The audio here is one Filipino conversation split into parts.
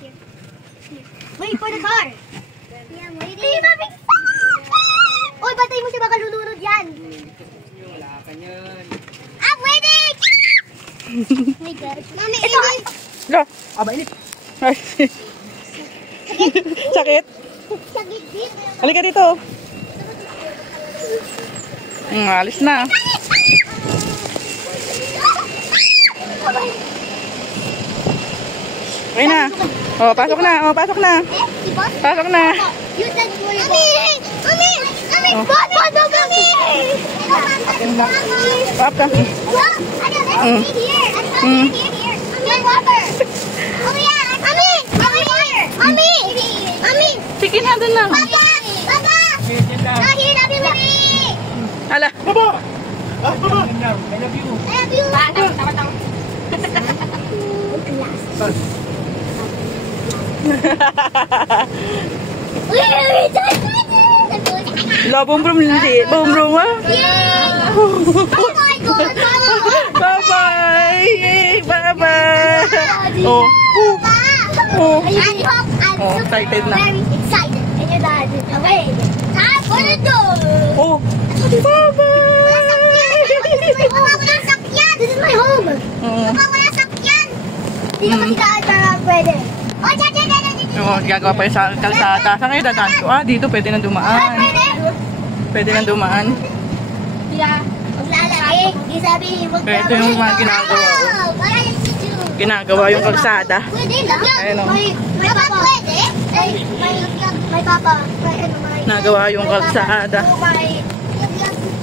Wait for the car. Yeah, I'm waiting. Oy, batay mo siya, baka lulunod yan. Wala ka yan. I'm waiting! My God. Mami, init. Lo. Aba, init. Sakit? Sakit din. Halika dito. Alis na. Okay na. Oh, pasok na. Oh, pasok na. Pasok na. You said for your Mami! Mami! Mami! Bobo! Mami! Pap ka. Look! I got everything here. I got everything here. Your water. Oh yeah! Mami! Mami! Mami! Mami! Sige na, dun na. Papa! Papa! Not here, not here with me! Hala. Baba! Ah, baba! I love you. I love you! Lo, boom, boom, hindi. Boom, boom, ah. Yeah! Oh my God! Bye-bye. Bye-bye. Oh. Oh. Oh, excited na. Very excited. And your dad is away. Time for the door. Oh. Bye-bye. Walang sakyan. This is my home. Walang sakyan. Hindi naman daan para pwede. Oh, dyan. Oh, gagawa pa yung sa kalsada. Saan kayo dadaan ko? Ah, dito pwede nang dumaan. Pwede nang dumaan. Maglalaki. Sabi, Ito yung mga ginagawa. Ginagawa yung kalsada. Pwede lang. Ayun, oh. May papa. Pwede? May papa. Nagawa yung kalsada. My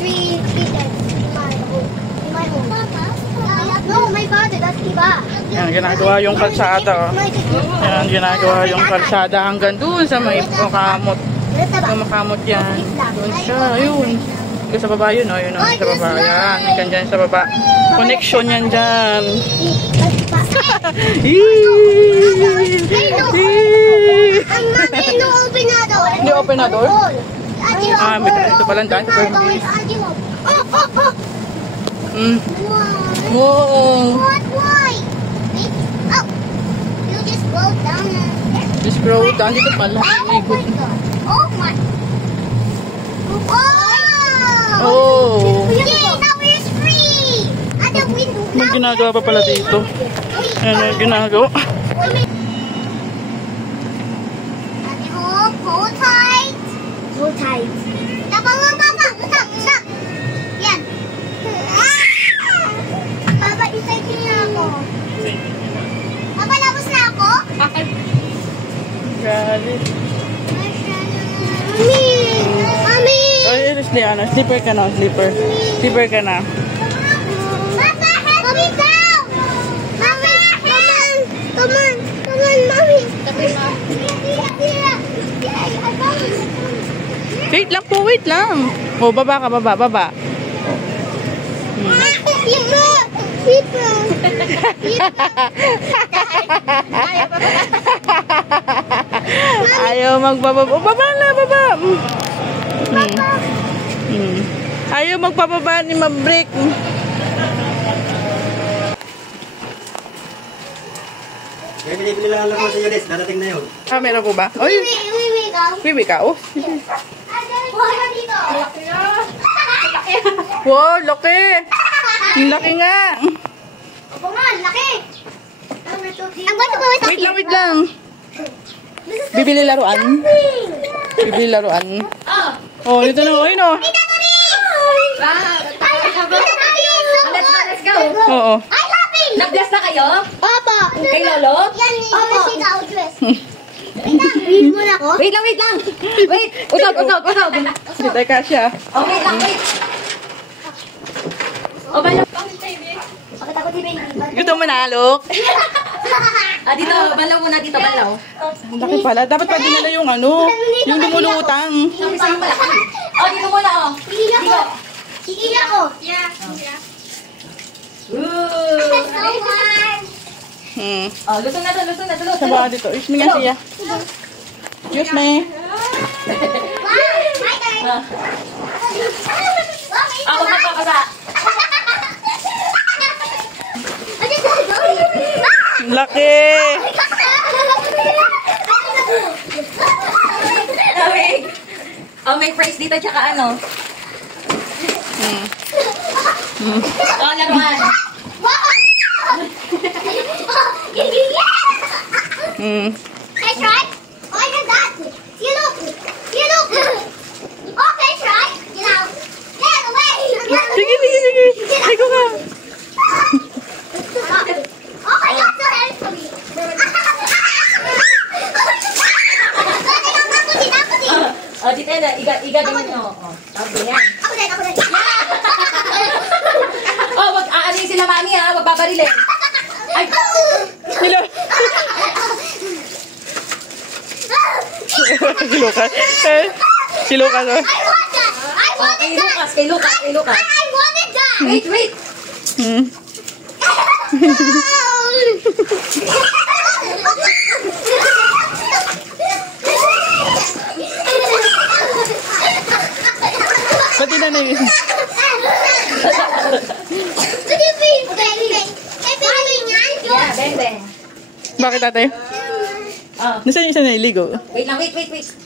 3 feet in my home. No, my father. That's Iba. Yan, ginagawa yung kalsada. Oh. Yan, ginagawa yung kalsada hanggang doon sa may makamot. Sa makamot yan. Doon siya, ayun. Hanggang sa baba yun, oh. Yun, oh, sa baba. Yan, hanggang dyan sa baba. Connection yan dyan. Hindi open na door? Ah, ito pala dyan. Wow. Why? Oh, you just roll down. Just scroll down dito pala. Ikot. Oh my. Oh. Oh. Yay, now we're free. At the window. May ginagawa pa pala dito. Ano yung ginagawa? Hold tight. Hold tight. Stop. Yan. Papa, recycle na ako. Papa, labos na ako? Grabe. Mami! Ay, slipper ka na, slipper. Slipper ka na. Papa, help me down! Mama, come on, Mommy. Wait lang po, wait lang. Oh, baba ka, baba. Ayaw magbababa. Baba na, baba. Ayaw magpababa ni Mabrik. May binibili lang ako sa iyo, Des. Darating na yun. Ah, meron po ba? Oy, Bibi ka, oh. Wow, laki. Laki nga. Opo nga, laki. Wait lang. Bibili laruan. Oh, dito na, oh, yun, oh. Let's go. Oo. Nag-bless na kayo? Opo. Kay Lolo? Yan, read mo na ako. Wait lang. Wait, usog. Dito ka siya. Oh, wait lang. O, balaw. Bakit ako di baby? Gusto mo na, Lok? Dito, balaw muna dito, balaw. Ang laki pala. Dapat pa dinala yung ano, yung lumulutang. Isa yung malaki. Oh, dito muna, oh. Sige ako. Yeah. So hard. Oh, lusong na to. Sa baka dito. Excuse me nga siya. Excuse me. My turn. Ako magpapasa. Laki. Oh, may prize dito tsaka ano. Oh, laruan. Can I try? Oh, I did that. You look. Okay, try. Get out. Get away. Sige. Liko ka. Oh my God, so heavy for me. Oh, dito na. Iga ganun mo. Oh, okay yan. Ako din. Oh, wag aanin sila mami ha. Wag babarilin. Ay, Silo. Si Lucas. Si Lucas. I want that. I oh, wanted that. kay Lucas. I wanted that. Wait. Ba't di na na yun? Yeah, beng. Bakit ate? Oh, Nasaan yung isa na iligo? wait lang, wait.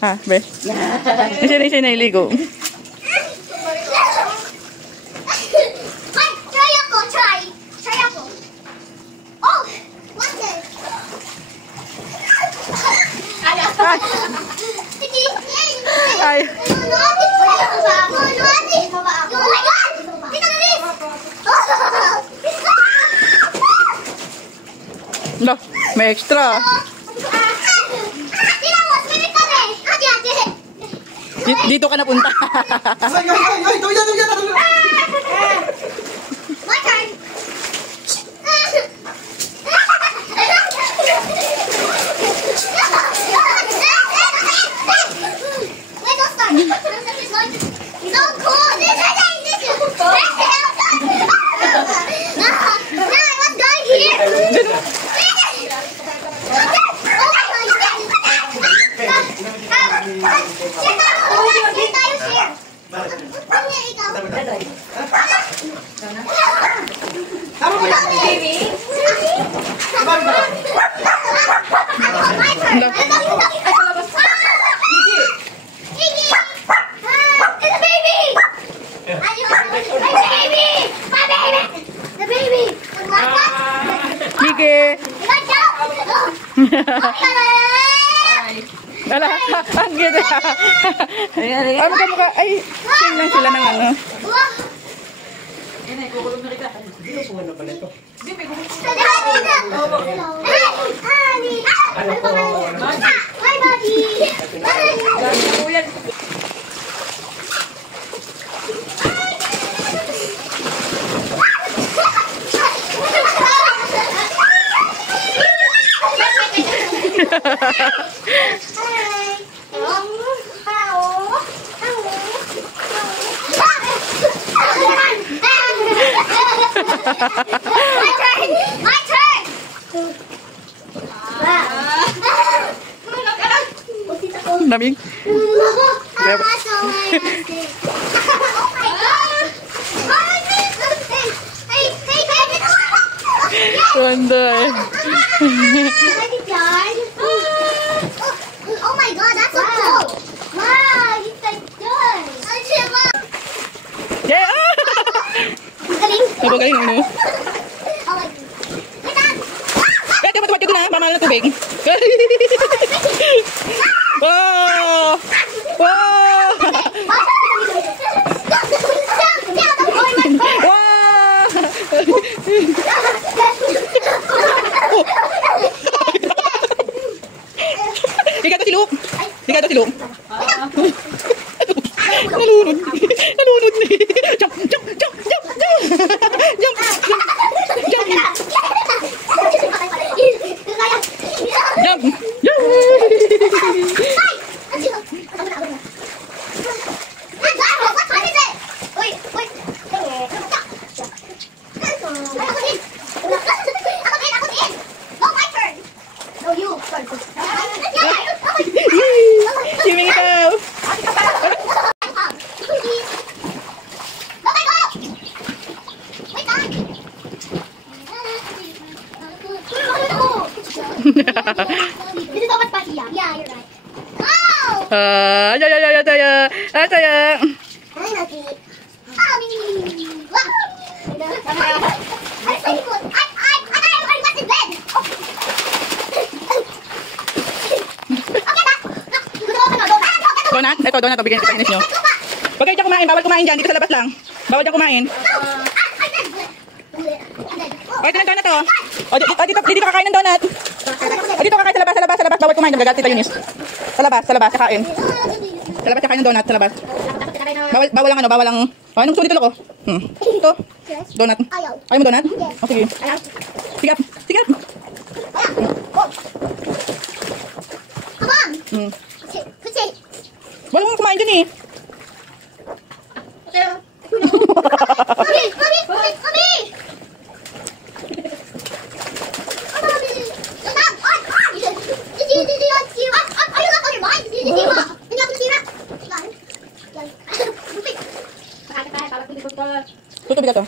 Ha, be? Yeah. Nasaan yung isa na iligo? Try apple. Oh, what's this? Ay. Oh my God! Tingnan mo this! Lo, may extra. Tingnan mo, spirit kami! Ate! Dito ka napunta. Ay! Tawid yan! My turn! Wait, don't start. So cool! This is cool! No, I was going here! Miki. Ala, ang ganda. Ay, mukha. Ay, same lang sila ng ano. Hi, buddy. My turn! Lamig. Ganda eh. Oh my God, that's so cool! Wow, he's like good! Yeah! Galing! Napagaling ano? Oh my God. Wait, Dad! Eh, tumatawad ka doon ha. Mamahal ng tubig. Wow! Wow! Ikaw to si Luke. Nalunod. Jump. What time is it? Wait. Ako din. No, my turn. No, you. Swimming ikaw. This is so much fun. Yeah, you're right. Oh! Ay, ay, ay, ay, ataya. Ataya. Ay, naki. Ah, mini. Wow. Ay, sa likod. Ay, got the bed. Okay ba? Gusto ko donut. Donut? Ito, donut. Bigyan kita kinis nyo. Huwag kayo dyan kumain. Bawal kumain dyan. Dito sa labas lang. Bawal dyan kumain. O, ito na donut oh. O, dito kakain ng donut. O, dito kakain sa labas. Bawal kumain. Nagagat tita Eunice. Sa labas, kakain. Sa labas kakain ng donut, sa labas. Bawal lang. Anong gusto dito loko? Ito. Donut. Ayaw mo donut? O, sige. Sige up. Come on. Puti. Bawal mo kumain dyan eh. Mommy. Tutubi ka to.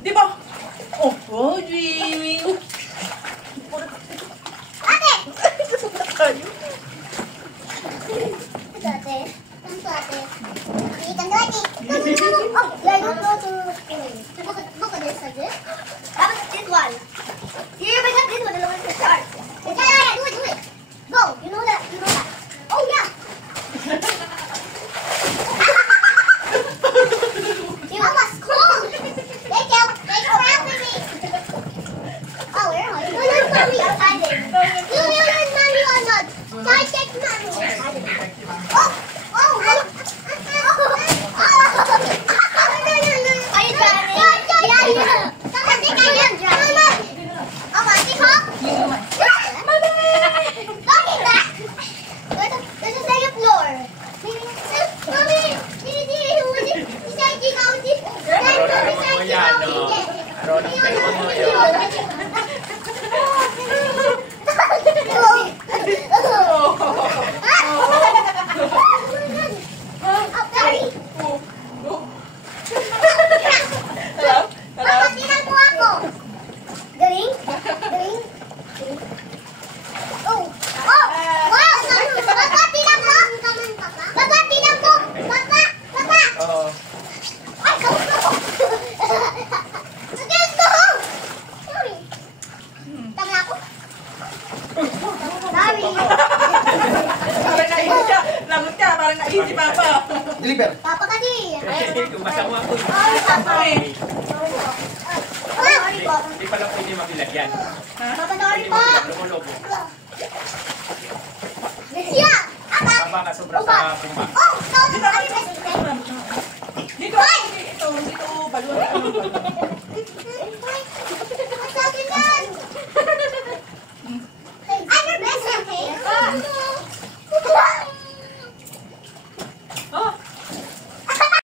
Di ba? Oh, Jimmy. Ate! Tayo. Ate. Ikan lagi. Oh, yeah, no. Look at this, like this. How about this one? Here, we got this one. The one to start. Yeah, do it. Go. You know that. Oh, yeah. That was cool. Thank you for helping me. Oh, where am I? No, mommy. You're mommy or not? I take mommy. Oh. Are you driving? Yeah. I think I am driving. Oh, my God. Look at that. There's a second floor. Mommy, Lagot ka, parang naisip Papa. Deliver. Papa kasi. Masama ako. Ay, Papa. Sorry po. Hindi pa lang pwede mabilagyan. Papa, sorry po. Lumolobo. Siya! Apa! Papa, baka sobra sa pinaka. Oh, no, no, ano yung best friend? Dito, ito, dito, balon.